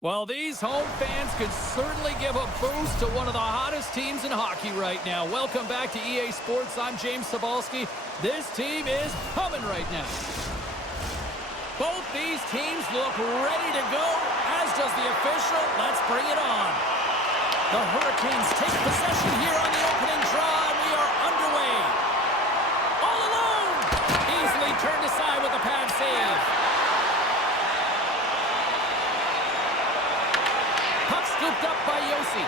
Well, these home fans could certainly give a boost to one of the hottest teams in hockey right now. Welcome back to EA Sports. I'm James Cebulski. This team is humming right now. Both these teams look ready to go, as does the official. Let's bring it on. The Hurricanes take possession here on the opening draw, and we are underway. All alone! Easily turned aside with a pad save. Puck scooped up by Yossi.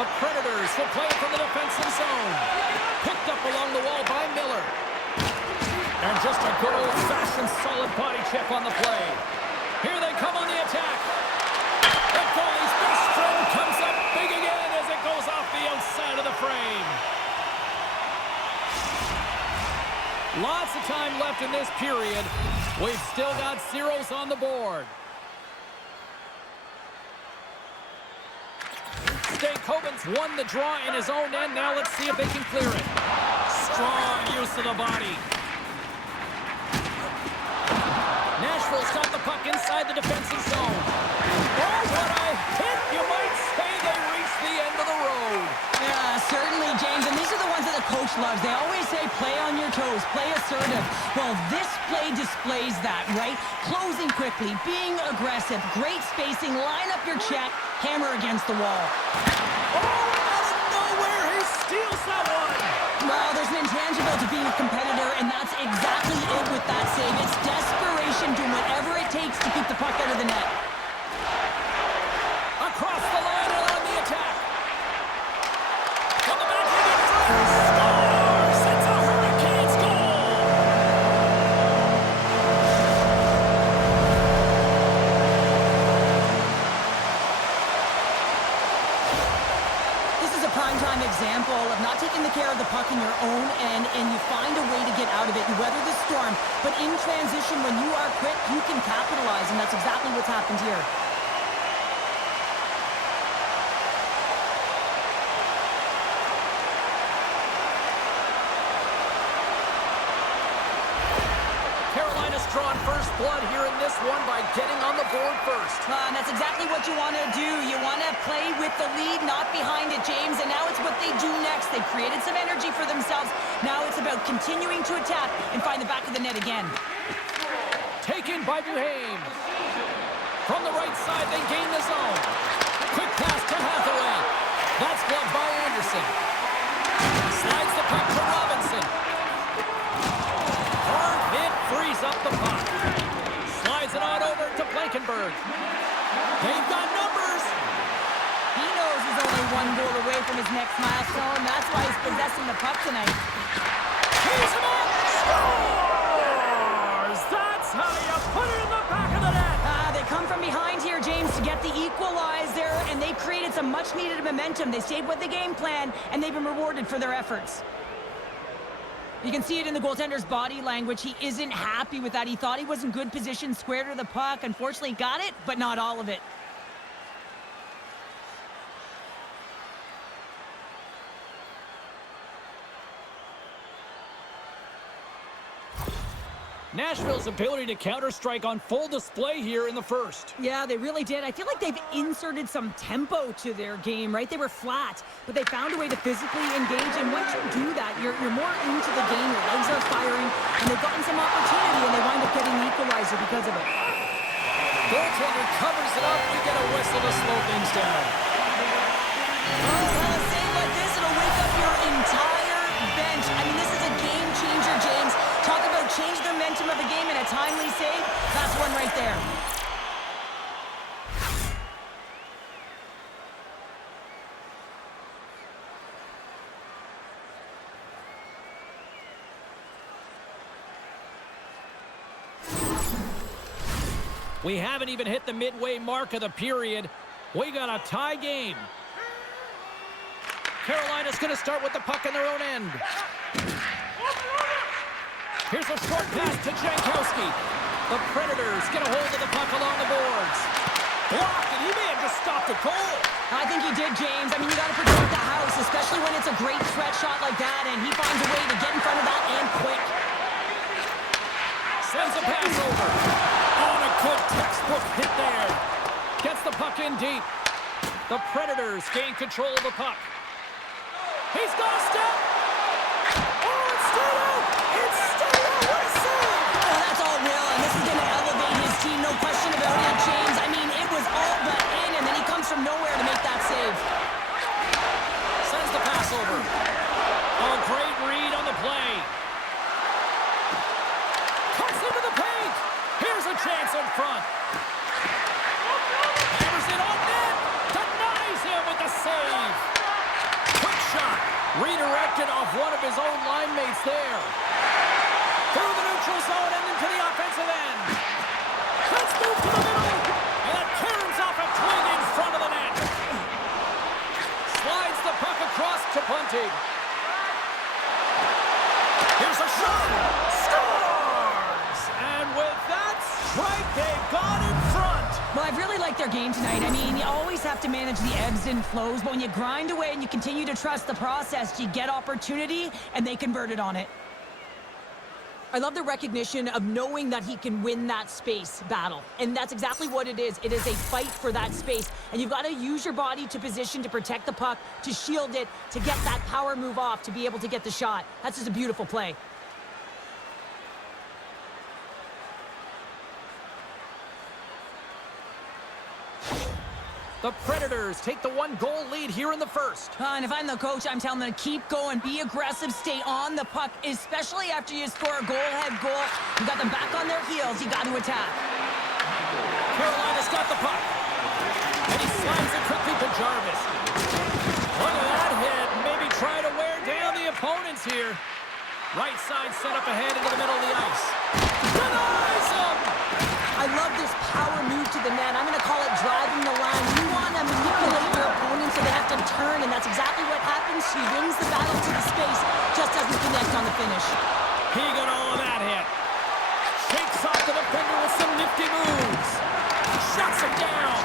The Predators will play it from the defensive zone. Picked up along the wall by Miller. And just a good old-fashioned solid body check on the play. Here they come on the attack. The goalie's best friend comes up big again as it goes off the outside of the frame. Lots of time left in this period. We've still got zeros on the board. Stankoven's won the draw in his own end. Now let's see if they can clear it. Strong use of the body. Nashville's got the puck inside the defensive zone. Oh, what a hit! You might say they reached the end of the road. Yeah, certainly, James. And these are the ones that the coach loves. They always say, play on your toes, play assertive. Well, this play displays that, right? Closing quickly, being aggressive, great spacing, line up your check, hammer against the wall. Oh, out of nowhere, he steals that one. Well, there's an intangible to being a competitor, and that's exactly it with that save. It's desperation, doing whatever it takes to keep the puck out of the net. Across the line and on the attack. From the back, he gets through. Scores! It's a Hurricanes goal! This is a primetime example of not taking the care of the puck in your own end, and you find a way to get out of it. You weather the storm, but in transition, when you are quick, you can capitalize, and that's exactly what's happened here. Carolina's drawn first blood here in this one by getting on the board first. And that's exactly what you want to do. You want to play with the lead, not behind it, James. And now it's what they do next. They've created some energy for themselves. Now it's about continuing to attack and find the back of the net again. Taken by Duhaime. From the right side, they gain the zone. Quick pass to Hathaway. That's blocked by Anderson. Slides the puck to Robinson. Hard hit frees up the puck. Slides it on over to Blankenberg. They've got numbers. He knows he's only one goal away from his next milestone. That's why he's possessing the puck tonight. He's him up. Scores! That's how you put it in the back of the net. They come from behind here, James, to get the equalizer, and they created some much-needed momentum. They stayed with the game plan, and they've been rewarded for their efforts. You can see it in the goaltender's body language. He isn't happy with that. He thought he was in good position, square to the puck. Unfortunately, got it, but not all of it. Nashville's ability to counter-strike on full display here in the first. Yeah, they really did. I feel like they've inserted some tempo to their game, right? They were flat, but they found a way to physically engage, and once you do that, you're more into the game. Your legs are firing, and they've gotten some opportunity, and they wind up getting the equalizer because of it. Goaltender covers it up. We get a whistle to slow things down. Well, a save like this, it'll wake up your entire bench. I mean, this is a game changer, James. Talk about change the momentum of the game in a timely save. That's one right there. We haven't even hit the midway mark of the period. We got a tie game. Carolina's going to start with the puck in their own end. Here's a short pass to Jankowski. The Predators get a hold of the puck along the boards. Blocked, and he may have just stopped a goal. I think he did, James. I mean, you got to protect the house, especially when it's a great stretch shot like that, and he finds a way to get in front of that and quick. Sends a pass over. On a good textbook hit there. Gets the puck in deep. The Predators gain control of the puck. He's got a step. Oh, it's stayed out. It's stayed out. What a save. Oh, that's all Will, and this is going to elevate his team, no question about it, James. I mean, it was all but in, and then he comes from nowhere to make that save. Sends the pass over. Oh, great read on the play. Cuts into the paint. Here's a chance in front. Hammers it on net. Denies him with the save. Quick shot. Redirected off one of his own line mates there. Through the neutral zone and into the offensive end. Let's move to the middle. And it turns off a twig in front of the net. Slides the puck across to Bunting. Here's a shot. Scores! And with that strike, they've gone in front. Well, I've really liked their game tonight. I mean, you always have to manage the ebbs and flows, but when you grind away and you continue to trust the process, you get opportunity, and they converted on it. I love the recognition of knowing that he can win that space battle. And that's exactly what it is. It is a fight for that space. And you've got to use your body to position to protect the puck, to shield it, to get that power move off, to be able to get the shot. That's just a beautiful play. The Predators take the 1-goal lead here in the first. And if I'm the coach, I'm telling them to keep going, be aggressive, stay on the puck, especially after you score a goal-ahead goal. You got them back on their heels. You got to attack. Carolina's got the puck. And he slides it quickly to Jarvis. Look at that hit. Maybe try to wear down the opponents here. Right side set up ahead into the middle of the ice. Denies him! I love this power move to the net. I'm going to call it driving the line. You want to manipulate your opponent so they have to turn, and that's exactly what happens. He wins the battle to the space, just doesn't connect on the finish. He got all of that hit. Shakes off the defender with some nifty moves. Shuts him down.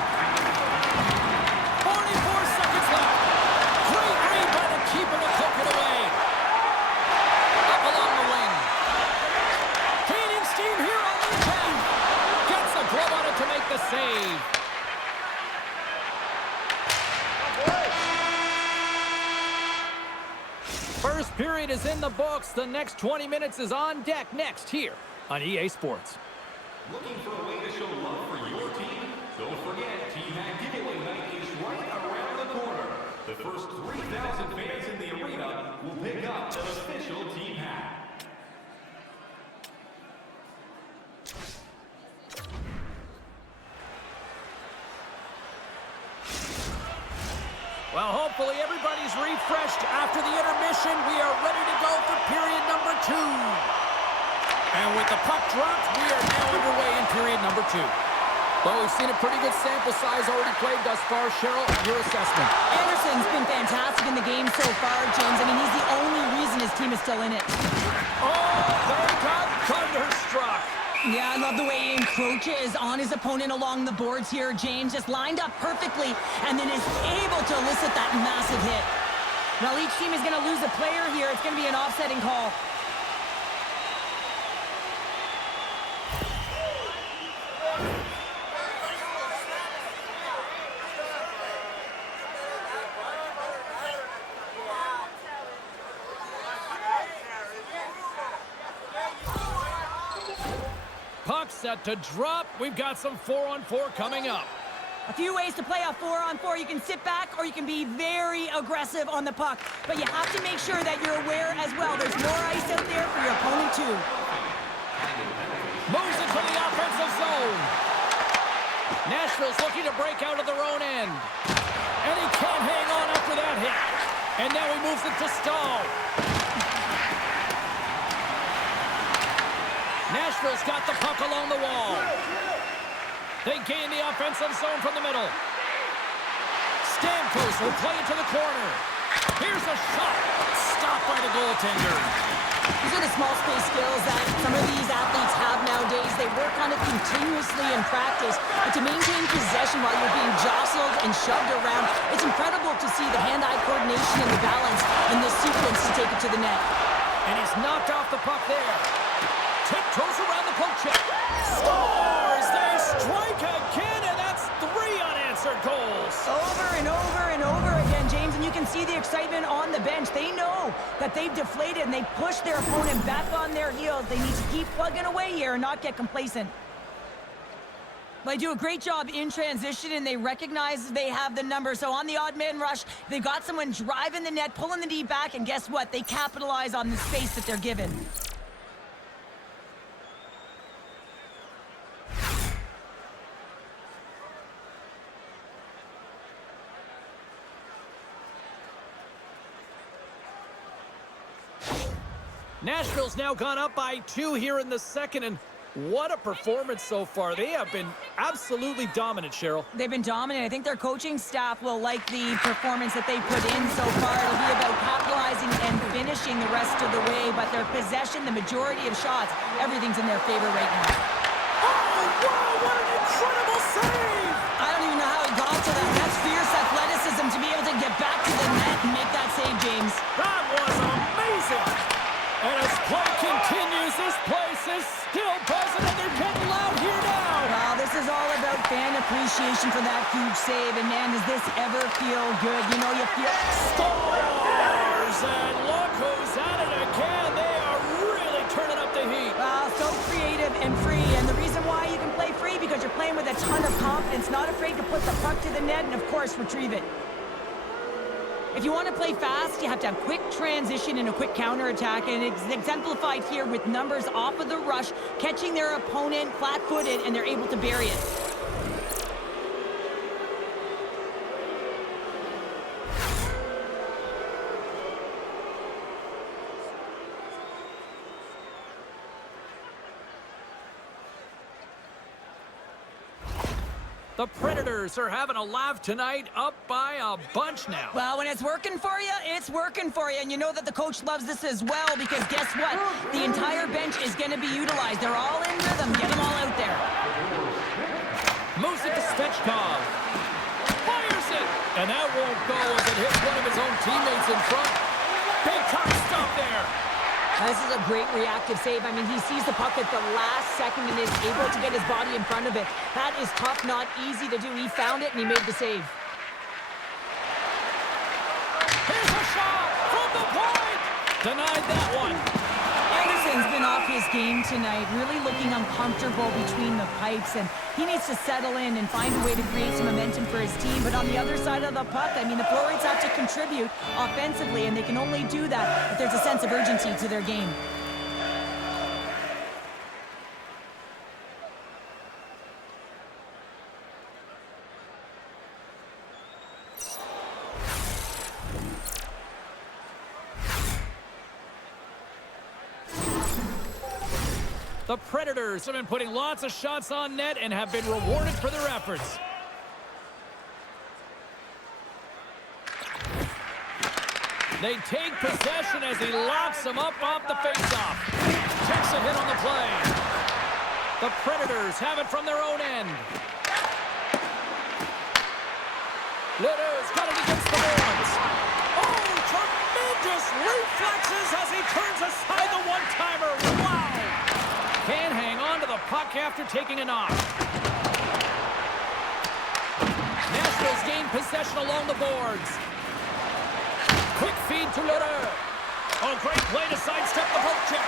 44 seconds left. Great read by the keeper to poke it away. Up along the wing. Gaining steam here on the 10. Gets a glove on it to make the save. First period is in the books. The next 20 minutes is on deck next here on EA Sports. Looking for a way to show love for your team? Don't forget, Team Hat Giveaway Night is right around the corner. The first 3,000 fans in the arena will pick up an official Team Hat. Well, hopefully everybody's refreshed after the intermission. We are ready to go for period number 2. And with the puck dropped, we are now underway in period number 2. Well, we've seen a pretty good sample size already played thus far. Cheryl, your assessment. Anderson's been fantastic in the game so far, James. I mean, he's the only reason his team is still in it. Oh, they got thunderstruck. Yeah, I love the way he encroaches on his opponent along the boards here, James. Just lined up perfectly and then is able to elicit that massive hit. Well, each team is going to lose a player here. It's going to be an offsetting call. Puck set to drop. We've got some 4-on-4 coming up. A few ways to play a 4-on-4. You can sit back or you can be very aggressive on the puck. But you have to make sure that you're aware as well. There's more ice out there for your opponent too. Moves it to the offensive zone. Nashville's looking to break out of their own end. And he can't hang on after that hit. And now he moves it to Stahl. Nashville's got the puck along the wall. They gain the offensive zone from the middle. Stamkos will play it to the corner. Here's a shot. Stopped by the goaltender. These are the small space skills that some of these athletes have nowadays. They work on it continuously in practice. But to maintain possession while you're being jostled and shoved around, it's incredible to see the hand-eye coordination and the balance in this sequence to take it to the net. And he's knocked off the puck there. Tiptoes around the poke check. Scores! They strike again, and that's 3 on unanswered goals. Over and over and over again, James, and you can see the excitement on the bench. They know that they've deflated, and they push their opponent back on their heels. They need to keep plugging away here and not get complacent. They do a great job in transition, and they recognize they have the number. So on the odd man rush, they've got someone driving the net, pulling the D back, and guess what? They capitalize on the space that they're given. Nashville's now gone up by 2 here in the second, and what a performance so far. They have been absolutely dominant, Cheryl. They've been dominant. I think their coaching staff will like the performance that they put in so far. It'll be about capitalizing and finishing the rest of the way, but their possession, the majority of shots, everything's in their favor right now. Oh, wow, what an incredible save! I don't even know how he got to that. That's fierce athleticism to be able to get back to the net and make that save, James. That was amazing! And as play continues, this place is still buzzing, and they're getting loud here now. Well, this is all about fan appreciation for that huge save. And, man, does this ever feel good? You know, you feel... Scores! And look who's at it again. They are really turning up the heat. Wow, so creative and free. And the reason why you can play free, because you're playing with a ton of confidence, not afraid to put the puck to the net and, of course, retrieve it. If you want to play fast, you have to have quick transition and a quick counterattack, and it's exemplified here with numbers off of the rush, catching their opponent flat-footed, and they're able to bury it. The Predators are having a laugh tonight, up by a bunch now. Well, when it's working for you, it's working for you. And you know that the coach loves this as well, because guess what? The entire bench is going to be utilized. They're all in rhythm. Get them all out there. Moves it to Svechkov. Fires it. And that won't go as it hits one of his own teammates in front. Big time stop there. This is a great reactive save. I mean, he sees the puck at the last second and is able to get his body in front of it. That is tough, not easy to do. He found it, and he made the save. Here's a shot from the point. Denied that one. Anderson's been off his game tonight, really looking uncomfortable between the pipes, and he needs to settle in and find a way to create some momentum for his team. But on the other side of the puck, I mean, the forwards have to contribute offensively, and they can only do that if there's a sense of urgency to their game. The Predators have been putting lots of shots on net and have been rewarded for their efforts. They take possession as he locks them up off the faceoff. Takes a hit on the play. The Predators have it from their own end. Leder's got it against the boards. Oh, tremendous reflexes as he turns aside the one-timer. Wow! Can't hang on to the puck after taking a knock. Nashville's gained possession along the boards. Quick feed to Leder. Oh, great play to sidestep the poke check.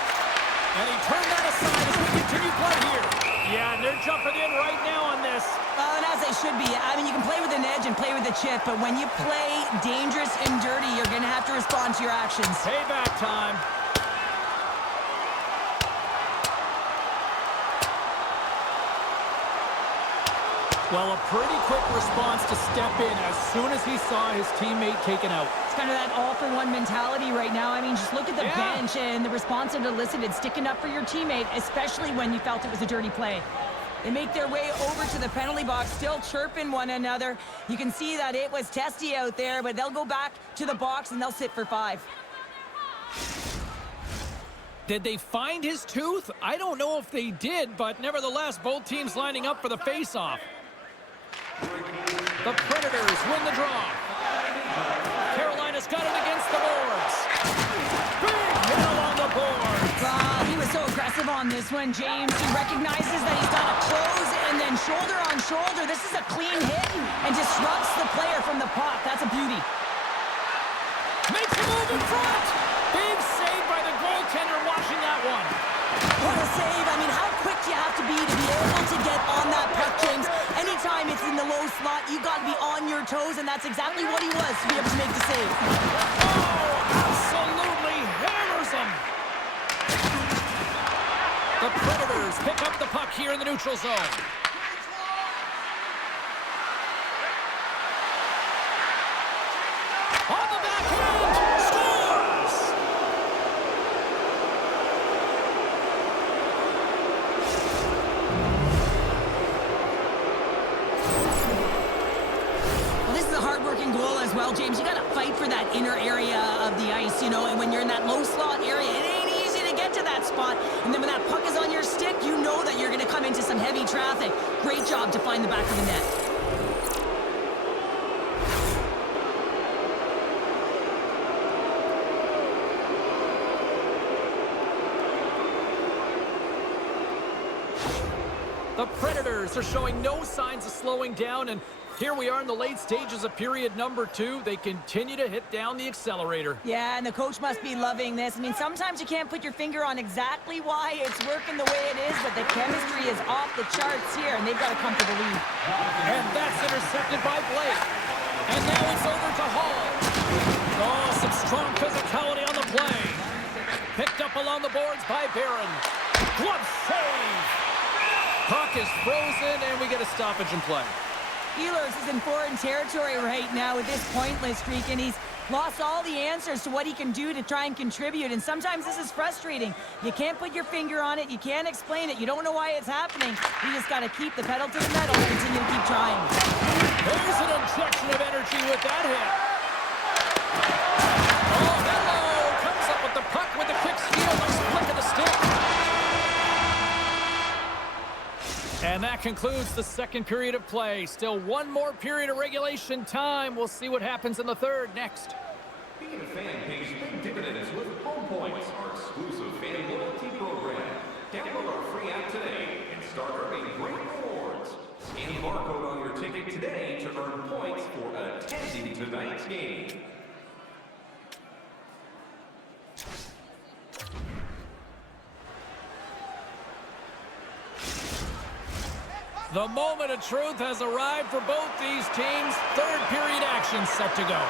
And he turned that aside as we continue play here. Yeah, and they're jumping in right now on this. And as they should be. I mean, you can play with an edge and play with a chip, but when you play dangerous and dirty, you're going to have to respond to your actions. Payback time. Well, a pretty quick response to step in as soon as he saw his teammate taken out. It's kind of that all-for-one mentality right now. I mean, just look at the bench and the response it elicited, sticking up for your teammate, especially when you felt it was a dirty play. They make their way over to the penalty box, still chirping one another. You can see that it was testy out there, but they'll go back to the box and they'll sit for 5. Did they find his tooth? I don't know if they did, but nevertheless, both teams lining up for the face-off. The Predators win the draw. Carolina's got it against the boards. Big hit along the boards. He was so aggressive on this one, James. He recognizes that he's got to close and then shoulder on shoulder. This is a clean hit. and disrupts the player from the puck. That's a beauty. Makes a move in front. Big save by the goaltender watching that one. What a save. I mean, how quick do you have to be able to get on that puck, James? Anytime it's in the low slot, you got to be on your toes, and that's exactly what he was to be able to make the save. Oh, absolutely hammers him. The Predators pick up the puck here in the neutral zone. On the backhand, scores! Well, this is a hard-working goal as well, James. You got to fight for that inner area of the ice, you know, and when you're in that low slot area, it ain't easy to get to that spot. And then when that puck is on your stick, you know that you're going to come into some heavy traffic. Great job to find the back of the net. The Predators are showing no signs of slowing down, and here we are in the late stages of period number 2. They continue to hit down the accelerator. Yeah, and the coach must be loving this. I mean, sometimes you can't put your finger on exactly why it's working the way it is, but the chemistry is off the charts here, and they've got a comfortable lead. And that's intercepted by Blake. And now it's over to Hall. Oh, some strong physicality on the play. Picked up along the boards by Barron. Glove save. Puck is frozen, and we get a stoppage in play. Ehlers is in foreign territory right now with this pointless streak, and he's lost all the answers to what he can do to try and contribute, and sometimes this is frustrating. You can't put your finger on it. You can't explain it. You don't know why it's happening. You just got to keep the pedal to the metal and continue to keep trying. There's an injection of energy with that hit. Oh, hello! Comes up with the puck with a quick steal. Nice flick of the stick. And that concludes the second period of play. Still one more period of regulation time. We'll see what happens in the third next. Being a fan pays big dividends with Home Points, our exclusive fan loyalty program. Download our free app today and start earning great rewards. Scan the barcode on your ticket today to earn points for attending tonight's game. The moment of truth has arrived for both these teams. Third period action set to go.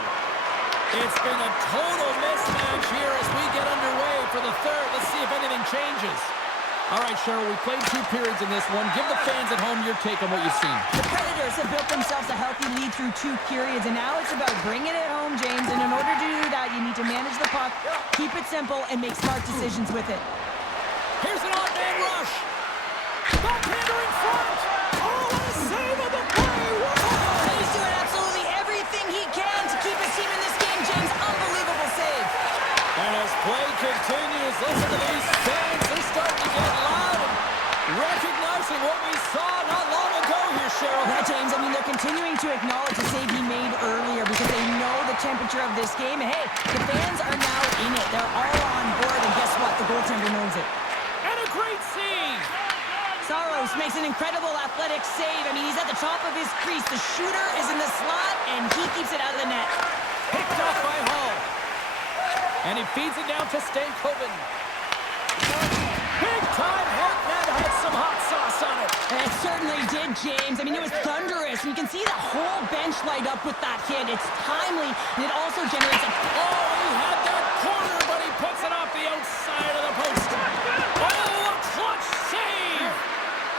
It's been a total mismatch here as we get underway for the third. Let's see if anything changes. All right, Cheryl, we played 2 periods in this one. Give the fans at home your take on what you've seen. The Predators have built themselves a healthy lead through 2 periods, and now it's about bringing it home, James. And in order to do that, you need to manage the puck, keep it simple, and make smart decisions with it. Here's an odd-man rush. Goaltender in front. Oh, what a save of the play. Oh, he's doing absolutely everything he can to keep his team in this game, James. Unbelievable save. And as play continues, listen to these fans. They're starting to get loud and recognizing what we saw not long ago here, Cheryl. Yeah, James, I mean, they're continuing to acknowledge the save he made earlier because they know the temperature of this game. And hey, the fans are now in it. They're all on board, and guess what? The goaltender knows it. And a great save. Saros makes an incredible athletic save. I mean, he's at the top of his crease. The shooter is in the slot, and he keeps it out of the net. Picked off by Hall. And he feeds it down to Stankoven. Big time hit. That had some hot sauce on it. And it certainly did, James. I mean, it was thunderous. And you can see the whole bench light up with that hit. It's timely, and it also generates a... Oh, he had that corner, but he puts it off the outside of the post. Oh, a clutch save.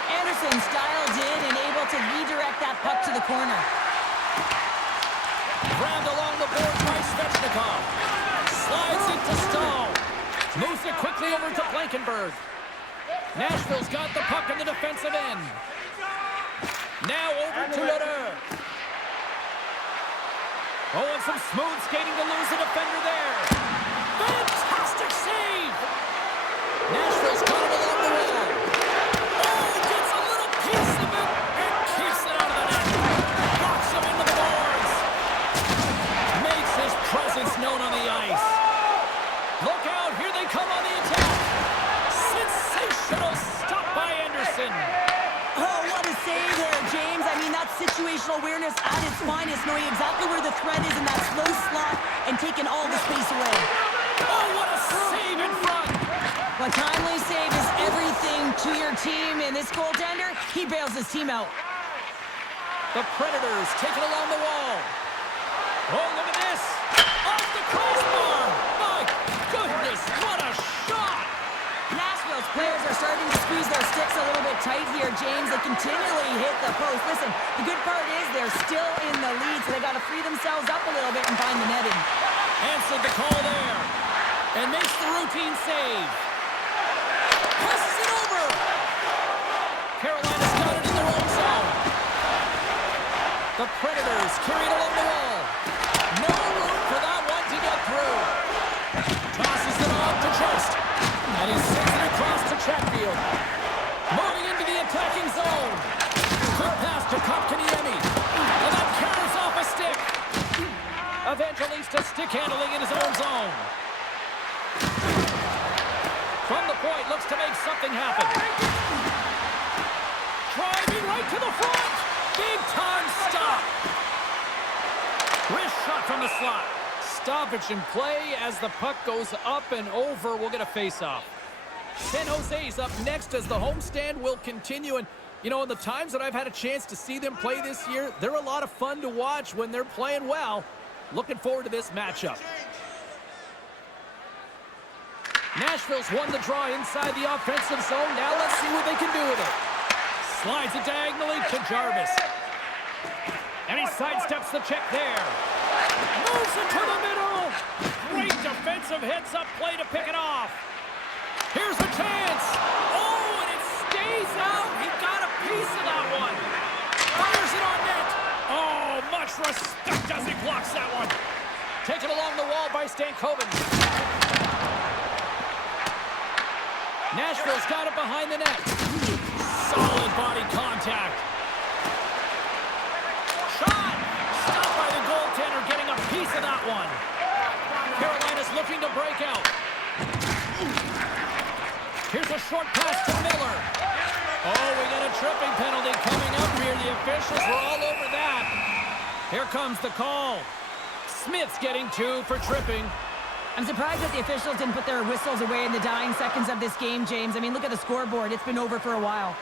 Anderson's dialed in and able to redirect that puck to the corner. Grabbed along the boards by Svechnikov. Slides it to Stahl. Moves it quickly over to Blankenberg. Nashville's got the puck in the defensive end. Now over to Leder. Oh, and some smooth skating to lose the defender there. Fantastic save! Nashville's got it along the wall. Oh, gets a little piece of it and keeps it out of the net. Knocks him into the boards. Makes his presence known on the ice. Look out, here they come on the attack. Sensational stop by Anderson. Oh, what a save there, James. I mean, that's situational awareness at its finest, knowing exactly where the threat is in that slow slot and taking all the space away. Oh, what a save in front! A timely save is everything to your team, and this goaltender, he bails his team out. The Predators take it along the wall. Oh, look at this! Off the crossbar! My goodness, what a shot! Nashville's players are starting to squeeze their sticks a little bit tight here, James. They continually hit the post. Listen, the good part is they're still in the lead, so they got to free themselves up a little bit and find the netting. Answered the call there. And makes the routine save. Passes it over. Carolina's got it in their own zone. The Predators carried along the wall. No room for that one to get through. Tosses it off to Trust. And he sends it across to Chatfield. Moving into the attacking zone. Quick pass to Kotkaniemi. And that carries off a stick. Evangelista stick handling in his own zone. From the point, looks to make something happen. Driving right to the front. Big time stop. Wrist shot from the slot. Stoppage in play as the puck goes up and over. We'll get a face-off. San Jose's up next as the homestand will continue. And, you know, in the times that I've had a chance to see them play this year, they're a lot of fun to watch when they're playing well. Looking forward to this matchup. Nashville's won the draw inside the offensive zone. Now let's see what they can do with it. Slides it diagonally to Jarvis. And he sidesteps the check there. Moves it to the middle. Great defensive heads-up play to pick it off. Here's a chance. Oh, and it stays out. He got a piece of that one. Fires it on net. Oh, much respect as he blocks that one. Taken along the wall by Stankoven. Nashville's got it behind the net. Solid body contact. Shot! Stopped by the goaltender, getting a piece of that one. Carolina's looking to break out. Here's a short pass to Miller. Oh, we got a tripping penalty coming up here. The officials were all over that. Here comes the call. Smith's getting 2 for tripping. I'm surprised that the officials didn't put their whistles away in the dying seconds of this game, James. I mean, look at the scoreboard. It's been over for a while.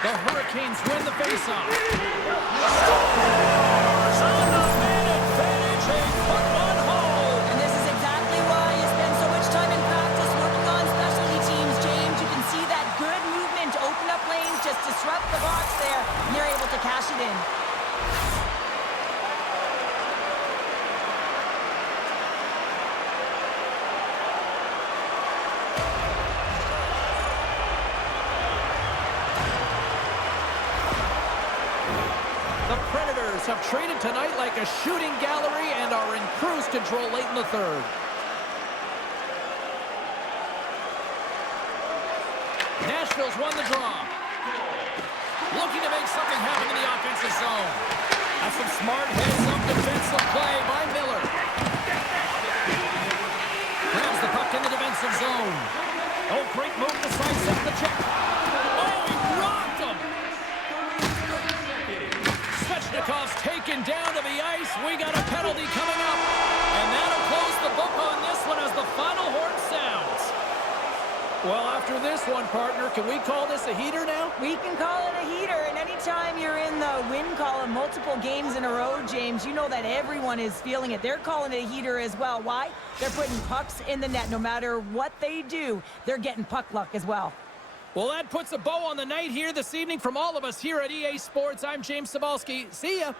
The Hurricanes win the faceoff. And this is exactly why you spend so much time in practice working on specialty teams, James. You can see that good movement to open up lanes, just disrupt the box there, and they're able to cash it in. The Predators have traded tonight like a shooting gallery and are in cruise control late in the third. Nashville's won the draw. Looking to make something happen in the offensive zone. That's some smart heads-up defensive play by Miller. Grabs the puck in the defensive zone. Oh, great move to sidestep the check. Oh, he rocked him. Svechnikov's taken down to the ice. We got a penalty coming up. And that'll close the book on this one as the final horn sounds. Well, after this one, partner, can we call this a heater now? We can call it a heater, and anytime you're in the win column multiple games in a row, James, you know that everyone is feeling it. They're calling it a heater as well. Why? They're putting pucks in the net. No matter what they do, they're getting puck luck as well. Well, that puts a bow on the night here this evening from all of us here at EA Sports. I'm James Cybulski. See ya.